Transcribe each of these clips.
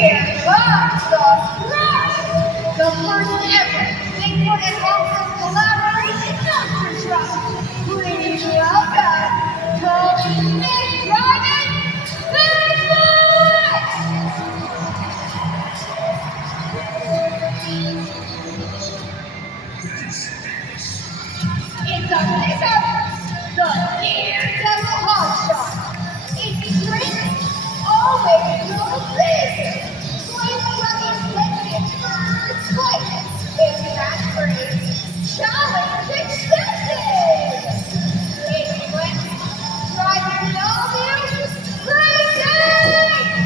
Here comes the Crush, the first ever Bigfoot and Monster collaboration monster truck. Please welcome Tony Big Dragon Bigfoot! It's a pickup, the Daredevil Hawkshot. Its strength always goes big. Swing from intelligence birds flight. Its catchphrase, challenge accepted. Its strength, driving all you crazy!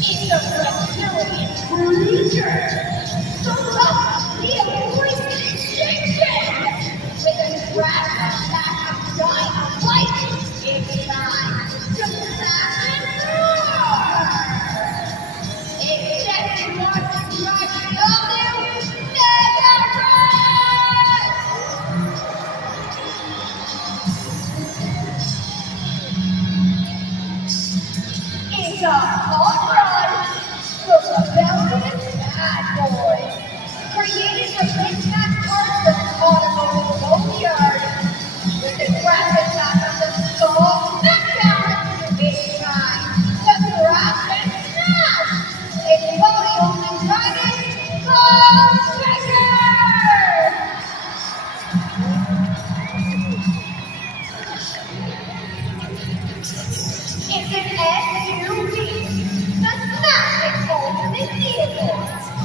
It's a reptilian creature, so tough he avoids extinction. With a grasp attack of giant light, it's time to smash and roar. It's just wants to drive the all-new It's a hot rod from rebellious bad boy. Created from mismatched parts of automobile boneyard. With the graphic attack of the skull smackdown, it's time to crash and smash. It's Bobby Holman Dragon Bone Shaker! It's an SUV, the Smash ultimate vehicle,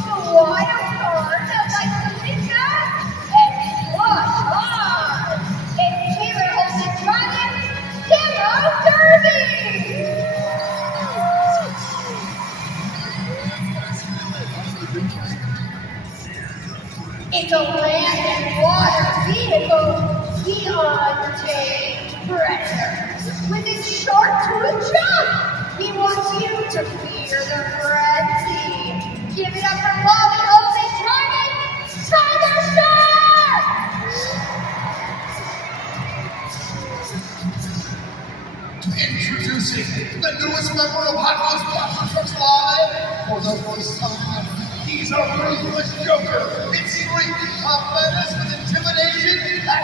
the wild card that likes to pick up and push hard. It's Taylor Holman Dragon Demo Derby! It's a land and water vehicle, the Untamed Predator. With his sharp-toothed jump, he wants you to fear the frenzy. Give it up for Bobby Holman Dragon, Tiger Shark! Introducing the newest member of Hot Wheels Monster Trucks Live for the first time. He's a ruthless joker. It's street, a menace with intimidation, and